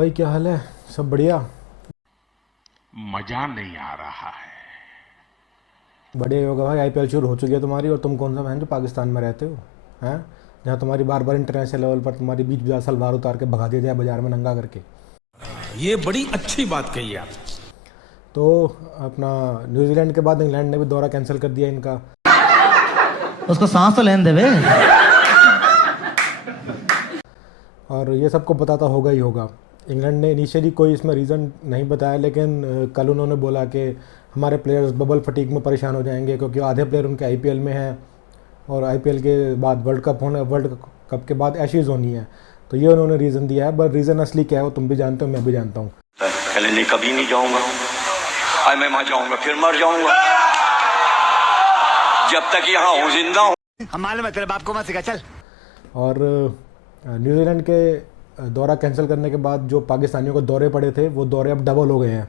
भाई, क्या हाल है? सब बढ़िया? मजा नहीं आ रहा है। बढ़िया ही होगा भाई। आईपीएल शुरू हो चुकी है तुम्हारी, और तुम कौन सा बहन जो पाकिस्तान में रहते हो, हैं? जहाँ तुम्हारी बार बार इंटरनेशनल लेवल पर तुम्हारी 20-50 साल बाहर उतार के भगा दिया जाए बाजार में नंगा करके। ये बड़ी अच्छी बात कही आप। तो अपना न्यूजीलैंड के बाद इंग्लैंड ने भी दौरा कैंसिल कर दिया इनका। उसको सांस तो लेने दे बे। और ये सबको पता तो होगा ही होगा। इंग्लैंड ने इनिशियली कोई इसमें रीज़न नहीं बताया, लेकिन कल उन्होंने बोला कि हमारे प्लेयर्स बबल फटीक में परेशान हो जाएंगे, क्योंकि आधे प्लेयर उनके आईपीएल में हैं और आईपीएल के बाद वर्ल्ड कप के बाद एशेज़ होनी है। तो ये उन्होंने रीज़न दिया है, बट रीज़न असली क्या है वो तुम भी जानते हो, मैं भी जानता हूँ। पहले नहीं, कभी नहीं जाऊंगा। आज मैं वहां जाऊंगा फिर मर जाऊंगा। जब तक यहाँ हूँ जिंदा हूँ। हम मालूम है तेरे बाप को मत सिखा, चल। और न्यूजीलैंड के दौरा कैंसिल करने के बाद जो पाकिस्तानियों को दौरे पड़े थे, वो दौरे अब डबल हो गए हैं।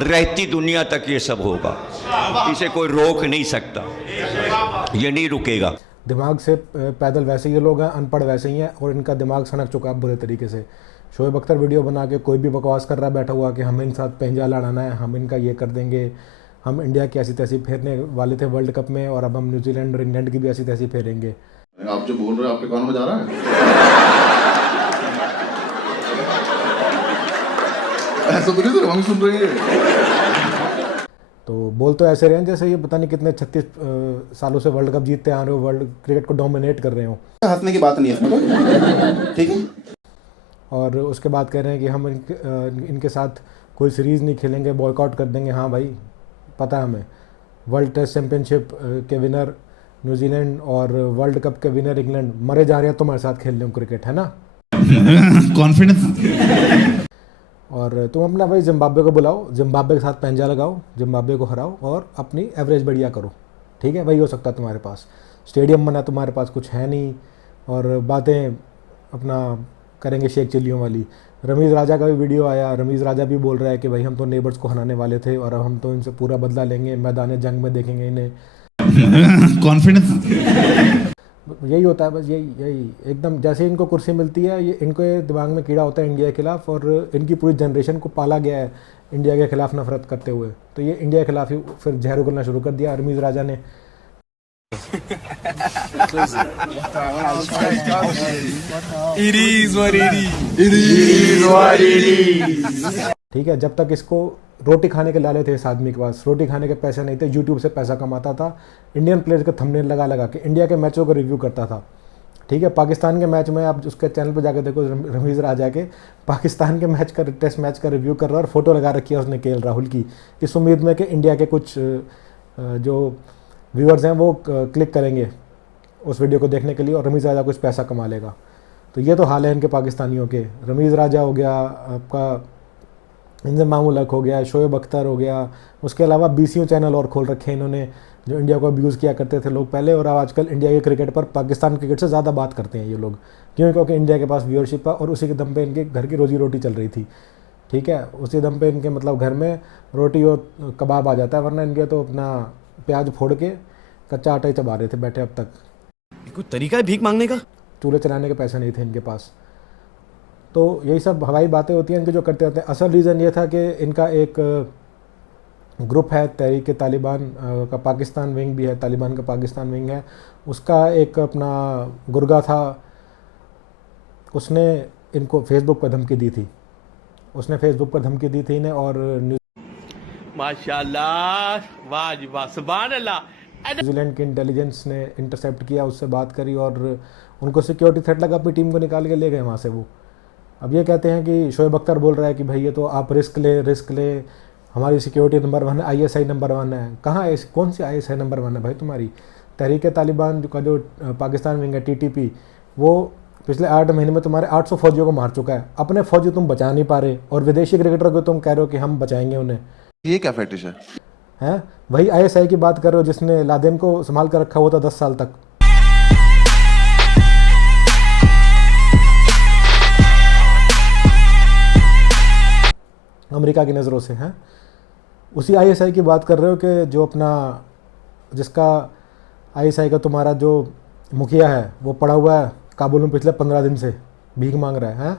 रहती दुनिया तक ये सब होगा, इसे कोई रोक नहीं सकता, ये नहीं रुकेगा। दिमाग से पैदल वैसे ये लोग हैं, अनपढ़ वैसे ही हैं, और इनका दिमाग सनक चुका है बुरे तरीके से। शोएब अख्तर वीडियो बना के कोई भी बकवास कर रहा है बैठा हुआ कि हम इन साथ पेंजा लड़ाना है, हम इनका ये कर देंगे, हम इंडिया की ऐसी तैसी फेरने वाले थे वर्ल्ड कप में, और अब हम न्यूजीलैंड और इंग्लैंड की भी ऐसी तैसी फेरेंगे। आप जो बोल रहे हो आपके कान में जा रहा है? ऐसा तो नहीं सर, हम सुन रहे हैं। तो बोल तो ऐसे रहे हैं जैसे ये पता नहीं कितने 36 सालों से वर्ल्ड कप जीतते आ रहे हो, वर्ल्ड क्रिकेट को डोमिनेट कर रहे हो। हंसने की बात नहीं है इसमें, ठीक है। और उसके बाद कह रहे हैं कि हम इनके साथ कोई सीरीज़ नहीं खेलेंगे, बॉयकॉट कर देंगे। हाँ भाई, पता है हमें। वर्ल्ड टेस्ट चैम्पियनशिप के विनर न्यूजीलैंड और वर्ल्ड कप के विनर इंग्लैंड मरे जा रहे हैं तुम्हारे साथ खेल रहे हो क्रिकेट, है ना? कॉन्फिडेंस। और तुम अपना भाई जिम्बाब्वे को बुलाओ, जिम्बाब्वे के साथ पैंजा लगाओ, जिम्बाब्वे को हराओ और अपनी एवरेज बढ़िया करो, ठीक है? वही हो सकता है तुम्हारे पास। स्टेडियम बना तुम्हारे पास कुछ है नहीं, और बातें अपना करेंगे शेख चिल्लियों वाली। रमीज़ राजा का भी वीडियो आया, रमीज़ राजा भी बोल रहा है कि भाई हम तो नेबर्स को हराने वाले थे और अब हम तो इनसे पूरा बदला लेंगे, मैदान जंग में देखेंगे इन्हें। कॉन्फिडेंस। यही होता है बस, यही एकदम जैसे इनको कुर्सी मिलती है, ये इनको दिमाग में कीड़ा होता है इंडिया के खिलाफ, और इनकी पूरी जनरेशन को पाला गया है इंडिया के खिलाफ नफरत करते हुए। तो ये इंडिया के खिलाफ ही फिर जहर उगलना शुरू कर दिया रमीज़ राजा ने। ठीक है, जब तक इसको रोटी खाने के लाले थे, इस आदमी के पास रोटी खाने के पैसे नहीं थे, यूट्यूब से पैसा कमाता था, इंडियन प्लेयर्स के थंबनेल लगा लगा के इंडिया के मैचों को रिव्यू करता था। ठीक है, पाकिस्तान के मैच में आप उसके चैनल पर जाकर देखो, रमीज़ राजा के पाकिस्तान के मैच का टेस्ट मैच का रिव्यू कर रहा है, और फोटो लगा रखी है उसने केएल राहुल की, इस उम्मीद में कि इंडिया के कुछ जो व्यूअर्स हैं वो क्लिक करेंगे उस वीडियो को देखने के लिए, और रमीज़ राजा कुछ पैसा कमा लेगा। तो ये तो हाल है इनके पाकिस्तानियों के। रमीज़ राजा हो गया, आपका इंजन मामूल हक हो गया, शोएब अख्तर हो गया, उसके अलावा बीसीओ चैनल और खोल रखे हैं इन्होंने, जो इंडिया को अब्यूज़ किया करते थे लोग पहले, और अब आजकल इंडिया के क्रिकेट पर पाकिस्तान क्रिकेट से ज़्यादा बात करते हैं ये लोग। क्यों? क्योंकि इंडिया के पास व्यूअरशिप है, और उसी के दम पे इनके घर की रोजी रोटी चल रही थी। ठीक है, उसी दम पे इनके मतलब घर में रोटी और कबाब आ जाता है, वरना इनके तो अपना प्याज फोड़ के कच्चा आटा ही चबा रहे थे बैठे अब तक। कोई तरीका है भीख मांगने का? चूल्हे चलाने के पैसे नहीं थे इनके पास। तो यही सब हवाई बातें होती हैं इनके जो करते रहते हैं। असल रीज़न ये था कि इनका एक ग्रुप है तहरीक तालिबान का, पाकिस्तान विंग भी है, तालिबान का पाकिस्तान विंग है, उसका एक अपना गुर्गा था, उसने इनको फेसबुक पर धमकी दी थी, उसने फेसबुक पर धमकी दी थी इन्हें, और माशाल्लाह, वाह जी वाह, सुभान अल्लाह। न्यूजीलैंड की इंटेलिजेंस ने इंटरसेप्ट किया, उससे बात करी, और उनको सिक्योरिटी थ्रेट लगा, अपनी टीम को निकाल के ले गए वहाँ से वो। अब ये कहते हैं कि शोएब अख्तर बोल रहा है कि भाई ये तो आप रिस्क ले, हमारी सिक्योरिटी नंबर 1 है, आईएसआई नंबर 1 है। कहाँ है? कौन सी आईएसआई नंबर 1 है भाई तुम्हारी? तहरीक तालिबान का जो पाकिस्तान विंग है, टीटीपी, वो पिछले 8 महीने में तुम्हारे 800 फौजियों को मार चुका है। अपने फौजी तुम बचा नहीं पा रहे, और विदेशी क्रिकेटर को तुम कह रहे हो कि हम बचाएंगे उन्हें। ये क्या फेटिश है? हैं? वही आईएसआई की बात कर रहे हो जिसने लादेन को संभाल कर रखा हुआ था 10 साल तक। अमेरिका की नज़रों से हैं, उसी आईएसआई की बात कर रहे हो कि जो अपना, जिसका आईएसआई का तुम्हारा जो मुखिया है वो पड़ा हुआ है काबुल में पिछले 15 दिन से, भीख मांग रहा है।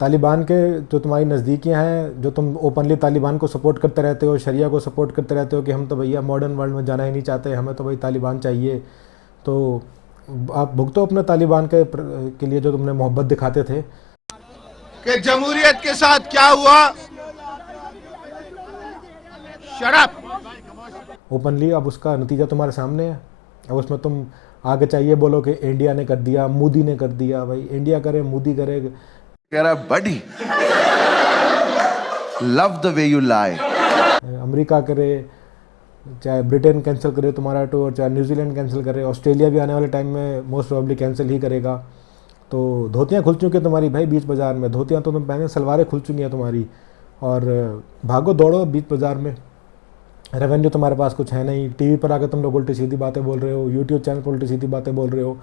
तालिबान के जो तुम्हारी नज़दीकियाँ हैं, जो तुम ओपनली तालिबान को सपोर्ट करते रहते हो, शरिया को सपोर्ट करते रहते हो कि हम तो भैया मॉडर्न वर्ल्ड में जाना ही नहीं चाहते, हमें तो भाई तालिबान चाहिए, तो आप भुगतो अपने तालिबान के लिए जो तुमने मोहब्बत दिखाते थे। कि जमहूरियत के साथ क्या हुआ? शराब। ओपनली अब उसका नतीजा तुम्हारे सामने है। अब उसमें तुम आगे चाहिए बोलो कि इंडिया ने कर दिया, मोदी ने कर दिया। भाई इंडिया करे, मोदी करे, कह रहा buddy love the way you lie, America करे, चाहे ब्रिटेन कैंसिल करे तुम्हारा टूर, चाहे न्यूजीलैंड कैंसिल करे, ऑस्ट्रेलिया भी आने वाले टाइम में मोस्ट प्रॉब्ली कैंसिल ही करेगा। तो धोतियाँ खुल चुकी हैं तुम्हारी भाई बीच बाज़ार में, धोतियाँ तो तुम पहने, सलवारें खुल चुकी हैं तुम्हारी, और भागो दौड़ो बीच बाज़ार में। रेवेन्यू तुम्हारे पास कुछ है नहीं, टीवी पर आकर तुम लोग उल्टी सीधी बातें बोल रहे हो, यूट्यूब चैनल पर उल्टी सीधी बातें बोल रहे हो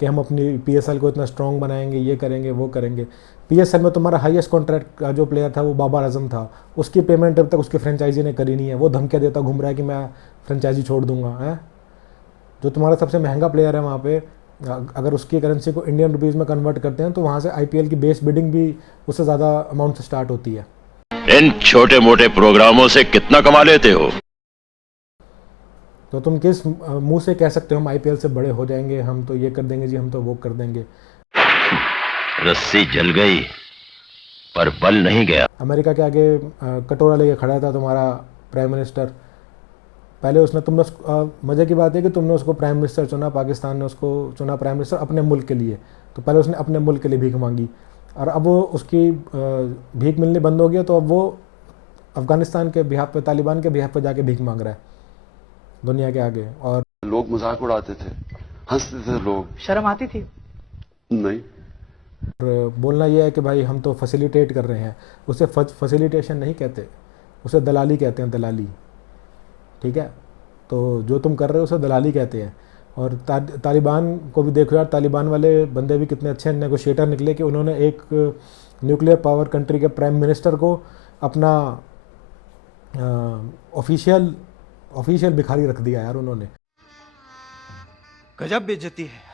कि हम अपनी PSL को इतना स्ट्रॉन्ग बनाएंगे, ये करेंगे, वो करेंगे। PSL में तुम्हारा हाईएस्ट कॉन्ट्रैक्ट का जो प्लेयर था वो बाबर आजम था, उसकी पेमेंट अब तक उसकी फ्रेंचाइजी ने करी नहीं है। वो धमकियाँ देता घूम रहा है कि मैं फ्रेंचाइजी छोड़ दूंगा। है जो तुम्हारा सबसे महंगा प्लेयर है वहाँ पे, अगर उसकी करेंसी को इंडियन रुपीज़ में कन्वर्ट करते हैं तो वहाँ से IPL की बेस बिडिंग भी उससे ज़्यादा अमाउंट से स्टार्ट होती है। इन छोटे मोटे प्रोग्रामों से कितना कमा लेते हो? तो तुम किस मुंह से कह सकते हो हम IPL से बड़े हो जाएंगे, हम तो ये कर देंगे जी, हम तो वो कर देंगे। रस्सी जल गई पर बल नहीं गया। अमेरिका के आगे कटोरा लेके खड़ा था तुम्हारा प्राइम मिनिस्टर। पहले उसने तुमने मज़े की बात है कि तुमने उसको प्राइम मिनिस्टर चुना, पाकिस्तान ने उसको चुना प्राइम मिनिस्टर अपने मुल्क के लिए। तो पहले उसने अपने मुल्क के लिए भीख मांगी, और अब वो उसकी भीख मिलनी बंद हो गया, तो अब वो अफ़गानिस्तान के बिहाफ पे, तालिबान के बिहाफ पे जाके भीख मांग रहा है दुनिया के आगे। और लोग मजाक उड़ाते थे, हंसते थे लोग, शर्म आती थी? नहीं, और बोलना ये है कि भाई हम तो फैसिलिटेट कर रहे हैं। उसे फैसिलिटेशन नहीं कहते, उसे दलाली कहते हैं, दलाली। ठीक है, तो जो तुम कर रहे हो उसे दलाली कहते हैं। और तालिबान को भी देखो यार, तालिबान वाले बंदे भी कितने अच्छे नेगोशिएटर निकले कि उन्होंने एक न्यूक्लियर पावर कंट्री के प्राइम मिनिस्टर को अपना ऑफिशियल भिखारी रख दिया यार उन्होंने। गजब बेइज्जती है।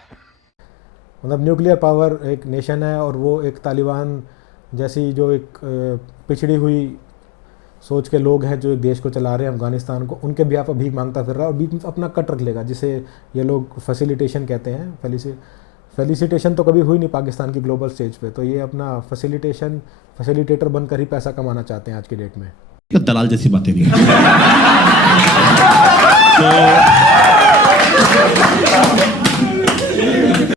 मतलब न्यूक्लियर पावर एक नेशन है, और वो एक तालिबान जैसी जो एक पिछड़ी हुई सोच के लोग हैं जो एक देश को चला रहे हैं, अफगानिस्तान को, उनके भी आप भीख मांगता फिर रहा है, और बीच में अपना कट रख लेगा, जिसे ये लोग फैसिलिटेशन कहते हैं। फैसिलिटेशन तो कभी हुई नहीं पाकिस्तान की ग्लोबल स्टेज पे, तो ये अपना फैसिलिटेटर बनकर ही पैसा कमाना चाहते हैं आज की डेट में। दलाल जैसी बातें नहीं।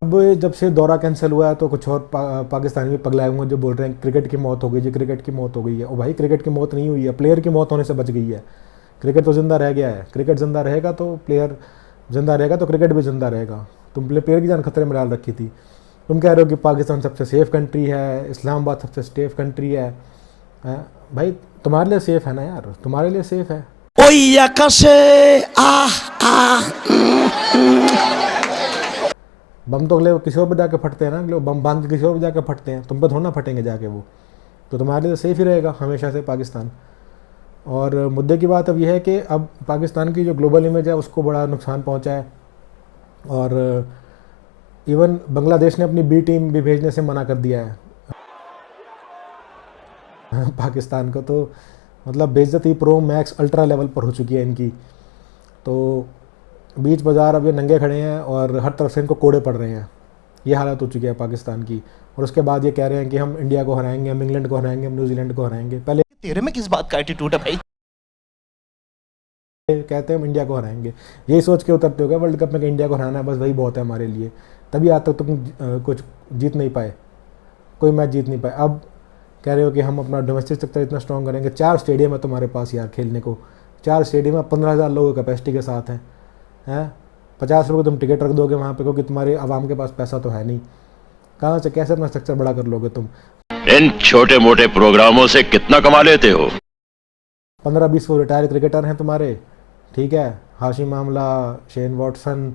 अब जब से दौरा कैंसिल हुआ है तो कुछ और पाकिस्तानी भी पगलाए हुए हैं जो बोल रहे हैं क्रिकेट की मौत हो गई जी, क्रिकेट की मौत हो गई है। और भाई क्रिकेट की मौत नहीं हुई है, प्लेयर की मौत होने से बच गई है। क्रिकेट तो जिंदा रह गया है, क्रिकेट जिंदा रहेगा तो प्लेयर जिंदा रहेगा, तो क्रिकेट भी जिंदा रहेगा। तुम प्लेयर की जान खतरे में डाल रखी थी। तुम कह रहे हो कि पाकिस्तान सबसे सेफ कंट्री है, इस्लामाबाद सबसे सेफ कंट्री है। भाई तुम्हारे लिए सेफ है ना यार, तुम्हारे लिए सेफ है। बम तो अगले किसी और पे जाके फटते हैं ना, लोग बम बांध के किसी और पे जाके फटते हैं, तुम पे थोड़ा ना फटेंगे जाके वो। तो तुम्हारे लिए सेफ ही रहेगा हमेशा से पाकिस्तान। और मुद्दे की बात अब यह है कि अब पाकिस्तान की जो ग्लोबल इमेज है उसको बड़ा नुकसान पहुंचा है, और इवन बांग्लादेश ने अपनी B टीम भी भेजने से मना कर दिया है पाकिस्तान को। तो मतलब बेइज्जती प्रो मैक्स अल्ट्रा लेवल पर हो चुकी है इनकी। तो बीच बाज़ार अब ये नंगे खड़े हैं और हर तरफ से इनको कोड़े पड़ रहे हैं। ये हालत हो चुकी है पाकिस्तान की। और उसके बाद ये कह रहे हैं कि हम इंडिया को हराएंगे, हम इंग्लैंड को हराएंगे, हम न्यूजीलैंड को हराएंगे। पहले तेरे में किस बात का एटीट्यूड है भाई? कहते हैं हम इंडिया को हराएंगे, यही सोच के उतरते हो गए वर्ल्ड कप में कि इंडिया को हराना है, बस वही बहुत है हमारे लिए। तभी आज तक तुम कुछ जीत नहीं पाए, कोई मैच जीत नहीं पाए। अब कह रहे हो कि हम अपना डोमेस्टिक स्ट्रक्चर इतना स्ट्रॉन्ग करेंगे। 4 स्टेडियम है तुम्हारे पास यार खेलने को, 4 स्टेडियम है, 15,000 लोगों कैपेसिटी के साथ हैं। 50 रुपये तुम टिकट रख दोगे वहाँ पे, क्योंकि तुम्हारे आवाम के पास पैसा तो है नहीं। कहाँ से कैसे अपना स्ट्रक्चर बड़ा कर लोगे तुम? इन छोटे मोटे प्रोग्रामों से कितना कमा लेते हो? 15-20 वो रिटायर क्रिकेटर हैं तुम्हारे, ठीक है, Hashim Amla, Shane Watson,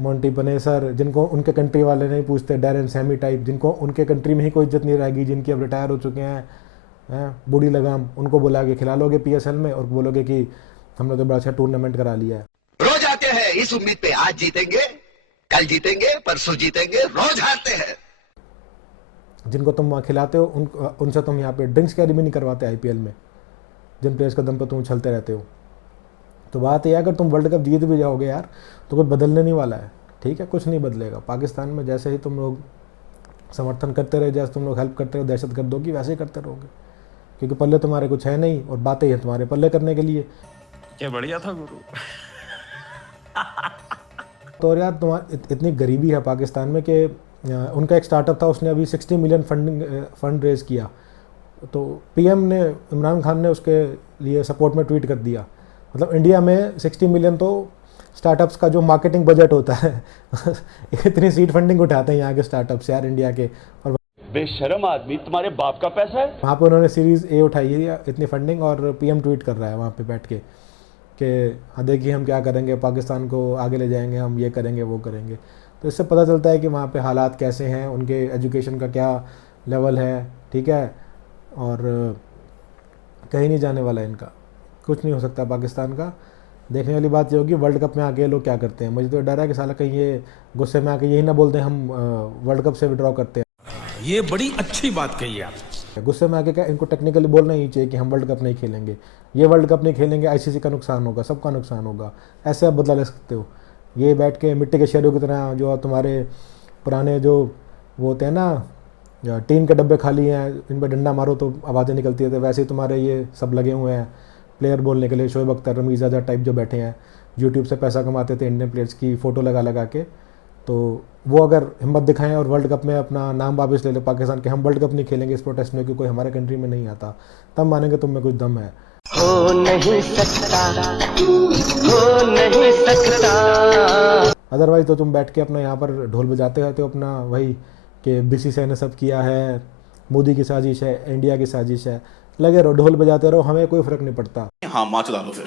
Monty Panesar, जिनको उनके कंट्री वाले नहीं पूछते, डैरेन सैमी टाइप, जिनको उनके कंट्री में ही कोई इज्जत नहीं रहेगी, जिनकी अब रिटायर हो चुके हैं, बूढ़ी लगाम, उनको बुला के खिला लोगे PSL में और बोलोगे कि हमने तो बड़ा अच्छा टूर्नामेंट करा लिया है। रोज आते हैं इस उम्मीद पे आज जीतेंगे, कल जीतेंगे, परसों जीतेंगे, रोज हारते हैं। जिनको तुम वहाँ खिलाते हो उनसे तुम यहाँ पे ड्रिंक्स कैरी भी नहीं करवाते आईपीएल में, जिन प्लेयर्स के दम पर तुम उछलते रहते हो। तो बात यह है अगर तुम वर्ल्ड कप जीत भी जाओगे यार तो कुछ बदलने नहीं वाला है, ठीक है, कुछ नहीं बदलेगा। पाकिस्तान में जैसे ही तुम लोग समर्थन करते रहे, जैसे तुम लोग हेल्प करते हो दहशत गर्दों की, वैसे ही करते रहोगे, क्योंकि पल्ले तुम्हारे कुछ है नहीं और बातें हैं तुम्हारे पल्ले करने के लिए। क्या बढ़िया था गुरु। तो यार तुम्हारी इतनी गरीबी है पाकिस्तान में कि उनका एक स्टार्टअप था, उसने अभी 60 मिलियन फंड रेज किया, तो पीएम ने, इमरान खान ने उसके लिए सपोर्ट में ट्वीट कर दिया। मतलब इंडिया में 60 मिलियन तो स्टार्टअप्स का जो मार्केटिंग बजट होता है इतनी सीड फंडिंग उठाते हैं यहाँ के स्टार्टअप्स यार इंडिया के, और बेशरम आदमी, तुम्हारे बाप का पैसा है। वहाँ पे उन्होंने सीरीज़ ए उठाई है इतनी फंडिंग, और पीएम ट्वीट कर रहा है वहाँ पे बैठ के कि हाँ देखिए हम क्या करेंगे, पाकिस्तान को आगे ले जाएंगे, हम ये करेंगे वो करेंगे। तो इससे पता चलता है कि वहाँ पे हालात कैसे हैं, उनके एजुकेशन का क्या लेवल है, ठीक है, और कहीं नहीं जाने वाला है इनका, कुछ नहीं हो सकता पाकिस्तान का। देखने वाली बात ये होगी वर्ल्ड कप में आके लोग क्या करते हैं। मुझे तो डर है कि साला कहीं ये गुस्से में आके यही ना बोलते हैं हम वर्ल्ड कप से विड्रॉ करते हैं। ये बड़ी अच्छी बात कही आप। गुस्से में आके क्या इनको टेक्निकली बोलना ही चाहिए कि हम वर्ल्ड कप नहीं खेलेंगे, ये वर्ल्ड कप नहीं खेलेंगे, आईसीसी का नुकसान होगा, सबका नुकसान होगा, ऐसे आप बदला ले सकते हो। ये बैठ के मिट्टी के शहरों की तरह जो तुम्हारे पुराने जो वो होते हैं ना, टीन के डब्बे खाली हैं, इन पर डंडा मारो तो आवाज़ें निकलती है, तो वैसे ही तुम्हारे ये सब लगे हुए हैं प्लेयर बोलने के लिए। शोएब अख्तर, रमीज़ अज़हर टाइप जो बैठे हैं, यूट्यूब से पैसा कमाते थे इंडियन प्लेयर्स की फ़ोटो लगा लगा के, तो वो अगर हिम्मत दिखाएं और वर्ल्ड कप में अपना नाम वापस ले ले पाकिस्तान के, हम वर्ल्ड कप नहीं खेलेंगे इस प्रोटेस्ट में, क्योंकि कोई हमारे कंट्री में नहीं आता, तब मानेंगे तुम में कुछ दम है। हो नहीं सकता। अदरवाइज तो तुम बैठ के अपना यहाँ पर ढोल बजाते रहते हो अपना, वही कि बीसीसीआई ने सब किया है, मोदी की साजिश है, इंडिया की साजिश है, लगे रहो ढोल बजाते रहो, हमें कोई फ़र्क नहीं पड़ता। हाँ माच डालो फिर।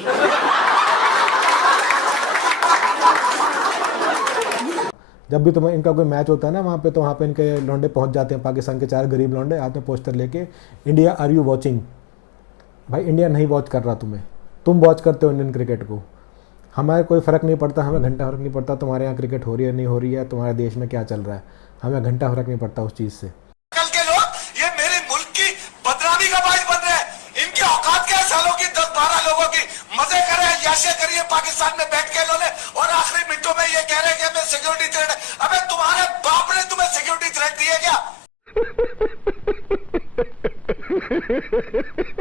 जब भी तुम्हें इनका कोई मैच होता है ना वहाँ पे, तो वहाँ पे इनके लौंडे पहुँच जाते हैं, पाकिस्तान के 4 गरीब लौंडे हाथ में पोस्टर लेके, इंडिया आर यू वॉचिंग। भाई इंडिया नहीं वॉच कर रहा तुम्हें, तुम वॉच करते हो इंडियन क्रिकेट को, हमें कोई फ़र्क नहीं पड़ता, हमें घंटा फ़र्क नहीं पड़ता तुम्हारे यहाँ क्रिकेट हो रही है नहीं हो रही है, तुम्हारे देश में क्या चल रहा है, हमें घंटा फ़र्क नहीं पड़ता उस चीज़ से। कल के लोग ये मेरे मुल्क की बदनामी का बाइस बन रहे हैं। इनकी औकात क्या है सालों की 10-12 लोगों की, मजे करें, याशे करिए पाकिस्तान में बैठ के इन्होंने